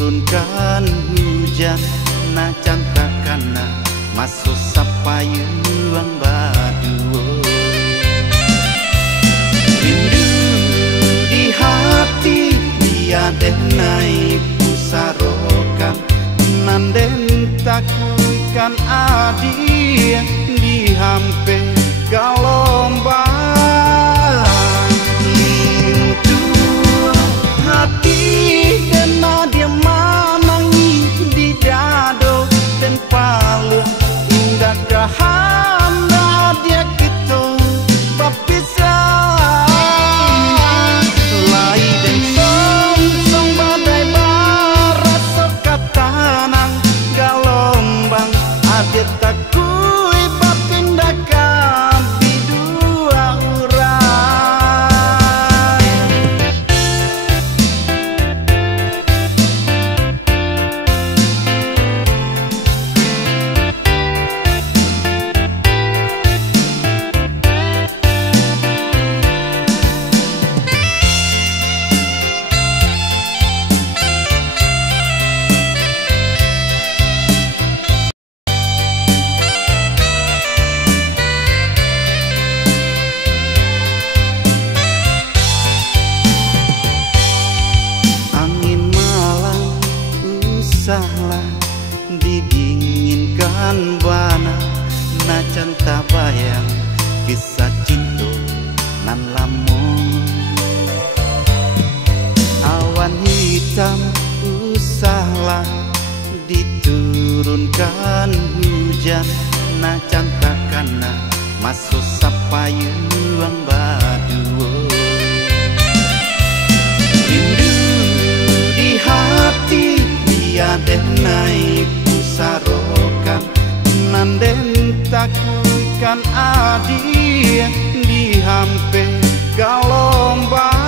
diturunkan hujan najan takana masuk sapayuang baduo. Rindu di hati tiada naik pusarokan nanden takutkan adi di hampe galombang. Rindu hati kena dia manangi di dado dan palu indah kahana dia gitu berpisah. Lai dan song badai barat sokatanang galombang adet takui bapindah kampi dua urai. Angin malam usahlah didinginkan bana najan tak bayang kisah cinta nan lamun. Awan hitam usahlah diturunkan hujan najan takana masuk sapayuang baduo. Rindu di hati tiada naik pusarokan nanden takutkan adi di hampe galombang.